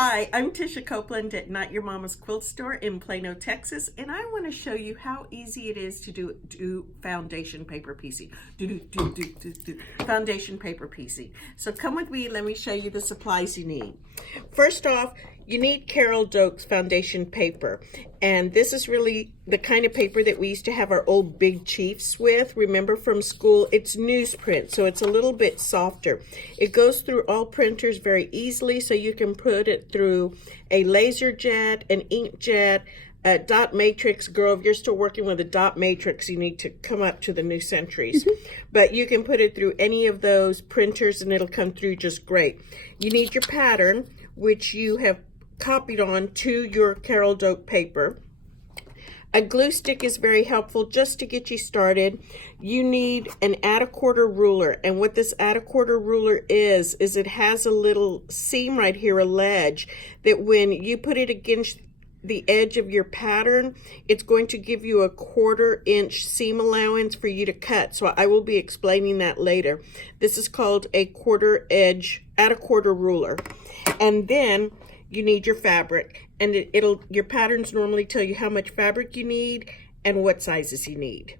Hi, I'm Tisha Copeland at Not Your Mama's Quilt Store in Plano, Texas, and I want to show you how easy it is to do foundation paper piecing. Foundation paper piecing. So come with me, let me show you the supplies you need. First off, you need Carol Doak's foundation paper, and this is really the kind of paper that we used to have our old big chiefs with. Remember from school? It's newsprint, so it's a little bit softer. It goes through all printers very easily, so you can put it through a laser jet, an inkjet, a dot matrix. Girl, if you're still working with a dot matrix, you need to come up to the new centuries. But you can put it through any of those printers and it'll come through just great. You need your pattern, which you have copied on to your Carol Doak paper. A glue stick is very helpful just to get you started. You need an add a quarter ruler, and what this add a quarter ruler is it has a little seam right here, a ledge, that when you put it against the edge of your pattern, it's going to give you a 1/4 inch seam allowance for you to cut. So I will be explaining that later. This is called a add a quarter ruler. And then you need your fabric, and your patterns normally tell you how much fabric you need and what sizes you need.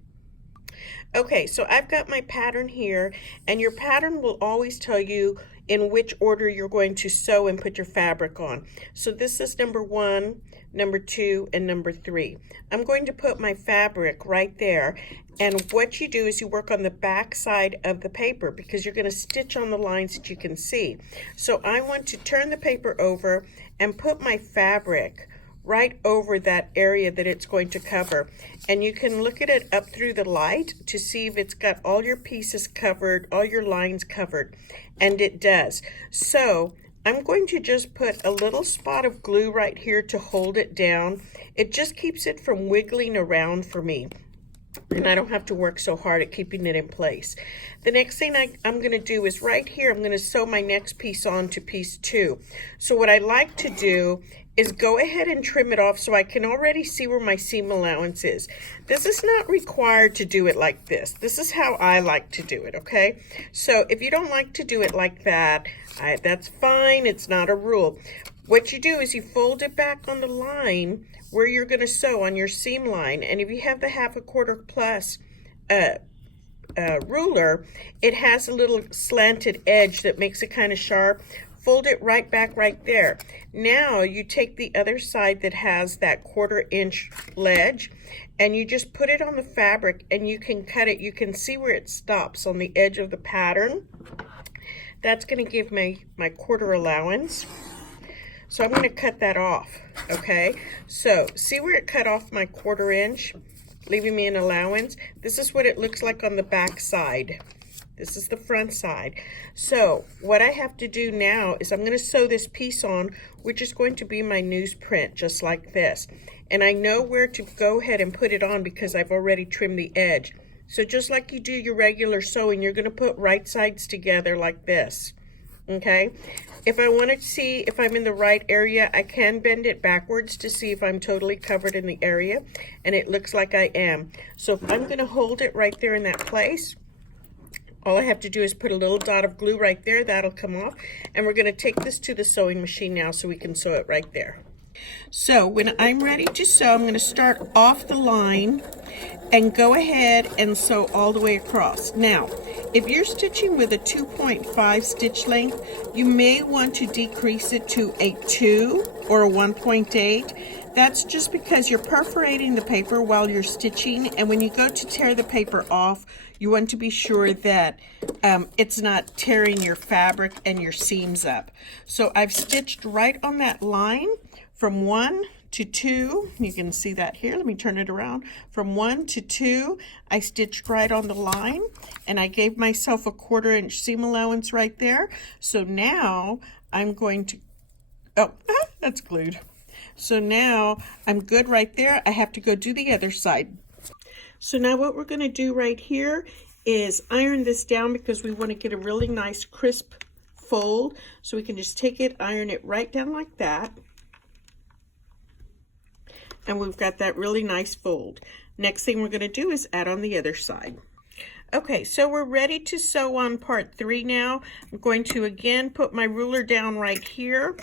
Okay, so I've got my pattern here, and your pattern will always tell you in which order you're going to sew and put your fabric on. So this is number 1, number 2, and number 3. I'm going to put my fabric right there, and what you do is you work on the back side of the paper because you're going to stitch on the lines that you can see. So I want to turn the paper over and put my fabric right over that area that it's going to cover. And you can look at it up through the light to see if it's got all your pieces covered, all your lines covered, and it does. So I'm going to just put a little spot of glue right here to hold it down. It just keeps it from wiggling around for me, and I don't have to work so hard at keeping it in place. The next thing I'm going to do is right here, I'm going to sew my next piece on to piece 2. So what I like to do is go ahead and trim it off so I can already see where my seam allowance is. This is not required to do it like this. This is how I like to do it, okay? So if you don't like to do it like that, that's fine. It's not a rule. What you do is you fold it back on the line where you're going to sew on your seam line, and if you have the 1/2 quarter plus ruler, it has a little slanted edge that makes it kind of sharp. Fold it right back right there. Now you take the other side that has that 1/4 inch ledge, and you just put it on the fabric, and you can cut it. You can see where it stops on the edge of the pattern. That's going to give me my 1/4 allowance. So I'm going to cut that off, okay? So see where it cut off my 1/4 inch, leaving me an allowance? This is what it looks like on the back side. This is the front side. So what I have to do now is I'm going to sew this piece on, which is going to be my newsprint, just like this. And I know where to go ahead and put it on because I've already trimmed the edge. So just like you do your regular sewing, you're going to put right sides together like this. Okay? If I want to see if I'm in the right area, I can bend it backwards to see if I'm totally covered in the area, and it looks like I am. So if I'm going to hold it right there in that place, all I have to do is put a little dot of glue right there. That'll come off, and we're going to take this to the sewing machine now so we can sew it right there. So when I'm ready to sew, I'm going to start off the line and go ahead and sew all the way across. Now, if you're stitching with a 2.5 stitch length, you may want to decrease it to a 2 or a 1.8. That's just because you're perforating the paper while you're stitching, and when you go to tear the paper off, you want to be sure that it's not tearing your fabric and your seams up. So I've stitched right on that line from 1 to 2. You can see that here. Let me turn it around. From 1 to 2, I stitched right on the line, and I gave myself a 1/4 inch seam allowance right there. So now I'm going to, that's glued. So now I'm good right there. I have to go do the other side. So now what we're going to do right here is iron this down because we want to get a really nice crisp fold. So we can just take it, iron it right down like that. And we've got that really nice fold. Next thing we're going to do is add on the other side. Okay, so we're ready to sew on part 3 now. I'm going to again put my ruler down right here,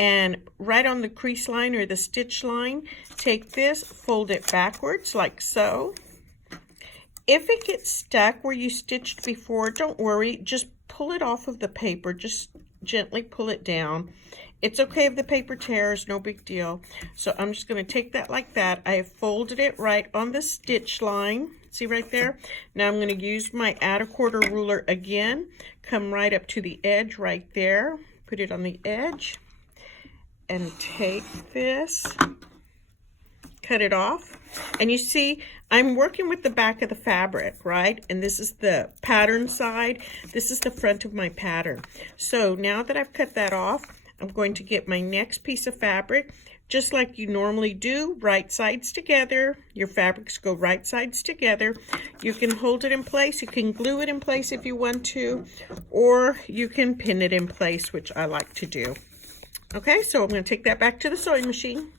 and right on the crease line or the stitch line, take this, fold it backwards like so. If it gets stuck where you stitched before, don't worry, just pull it off of the paper, just gently pull it down. It's okay if the paper tears, no big deal. So I'm just going to take that like that. I have folded it right on the stitch line. See right there? Now I'm going to use my add a quarter ruler again. Come right up to the edge right there. Put it on the edge. And take this. Cut it off. And you see, I'm working with the back of the fabric, right? And this is the pattern side. This is the front of my pattern. So now that I've cut that off, I'm going to get my next piece of fabric, just like you normally do, right sides together. Your fabrics go right sides together. You can hold it in place. You can glue it in place if you want to, or you can pin it in place, which I like to do. Okay, so I'm going to take that back to the sewing machine.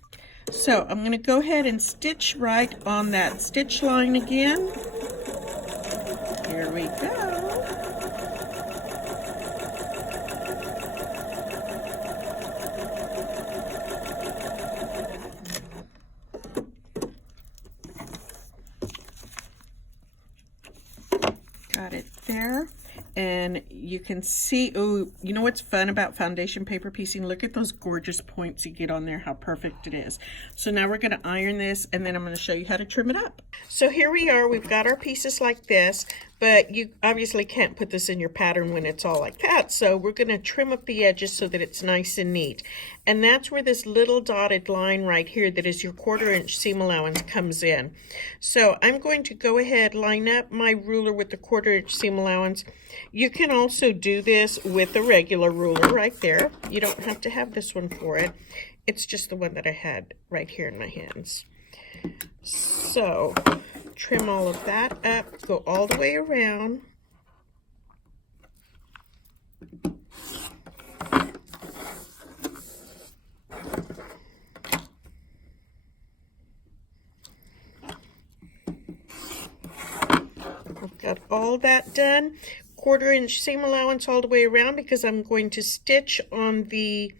So I'm going to go ahead and stitch right on that stitch line again. Here we go. Got it there. And you can see, oh, you know what's fun about foundation paper piecing? Look at those gorgeous points you get on there, how perfect it is. So now we're going to iron this, and then I'm going to show you how to trim it up. So here we are, we've got our pieces like this, but you obviously can't put this in your pattern when it's all like that. So we're going to trim up the edges so that it's nice and neat. And that's where this little dotted line right here that is your 1/4 inch seam allowance comes in. So I'm going to go ahead, line up my ruler with the 1/4 inch seam allowance. You can also do this with a regular ruler right there. You don't have to have this one for it. It's just the one that I had right here in my hands. So trim all of that up, go all the way around. I've got all that done. 1/4 inch seam allowance all the way around because I'm going to stitch on the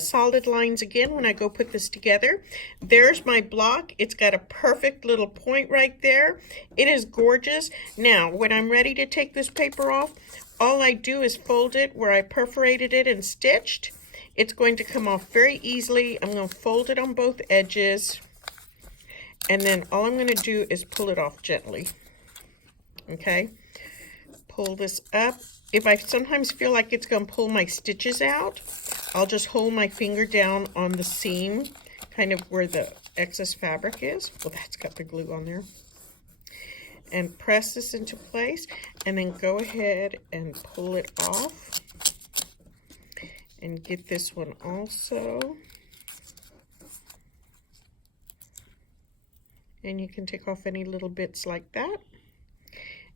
solid lines again when I go put this together. There's my block. It's got a perfect little point right there. It is gorgeous. Now, when I'm ready to take this paper off, all I do is fold it where I perforated it and stitched. It's going to come off very easily. I'm going to fold it on both edges. And then all I'm going to do is pull it off gently. Okay? Pull this up. If I sometimes feel like it's going to pull my stitches out, I'll just hold my finger down on the seam, kind of where the excess fabric is. Well, that's got the glue on there. And press this into place, and then go ahead and pull it off. And get this one also. And you can take off any little bits like that.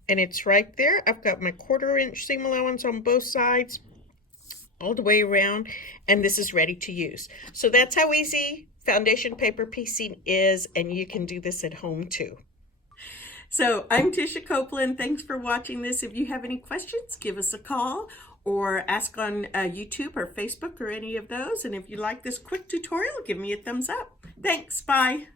And it's right there. I've got my 1/4 inch seam allowance on both sides, all the way around, and this is ready to use. So that's how easy foundation paper piecing is, and you can do this at home too. So I'm Tisha Copeland. Thanks for watching this. If you have any questions, give us a call or ask on YouTube or Facebook or any of those. And if you like this quick tutorial, give me a thumbs up. Thanks. Bye.